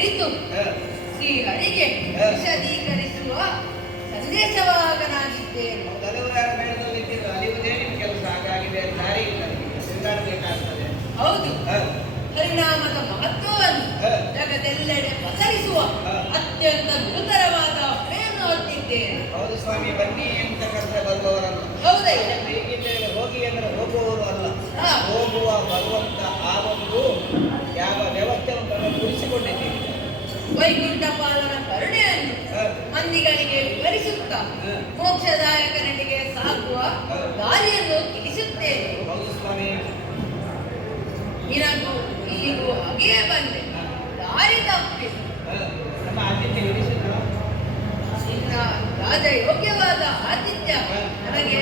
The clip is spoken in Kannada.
ಅರಿತು ಶ್ರೀಹರಿಗೆ ವಿಶದೀಕರಿಸುವ ಸಂದೇಶವಾಗನಾಗಿದ್ದೇನೆ. ಹೌದು, ಪರಿಣಾಮದ ಮಹತ್ವವನ್ನು ಜಗದೆಲ್ಲೆಡೆ ಪಸರಿಸುವ ಅತ್ಯಂತ ಗುರುತರವಾದ ಹೊಣೆಯನ್ನು ಹೊತ್ತಿದ್ದೇನೆ. ಹೌದು ಸ್ವಾಮಿ, ಬನ್ನಿ ಅಂತ ಕರೆದ್ರೆ ಬರುವವರನ್ನು. ಹೌದಯ್ಯ. ಹೋಗಿ ಅಂದ್ರೆ ಹೋಗುವವರು ಅಲ್ಲ, ಹೋಗುವ ಬರುವಂತ ಆ ಒಂದು ಯಾವ ವ್ಯವಸ್ಥೆಯನ್ನು ಗುರಿಸಿಕೊಂಡಿದ್ದೀವಿ. ವೈಕುಂಠ ಪಾಲನ ಕರುಣೆಯನ್ನು ಮಂದಿಗಳಿಗೆ ವಿವರಿಸುತ್ತಾ ಮೋಕ್ಷದಾಯಕನಿಗೆ ಸಾಗುವ ದಾರಿಯನ್ನು ತಿಳಿಸುತ್ತೇನೆ. ಹೌದು ಸ್ವಾಮಿ, ನಿನಗೂ ಈಗೂ ಹಾಗೆಯೇ ಬಂದೆ, ದಾರಿ ತಪ್ಪಿ ನಮ್ಮ ಆತಿಥ್ಯ ಹಿಡಿಸಿದ್ರು. ನಿನ್ನ ರಾಜಯೋಗ್ಯವಾದ ಆತಿಥ್ಯ ನನಗೆ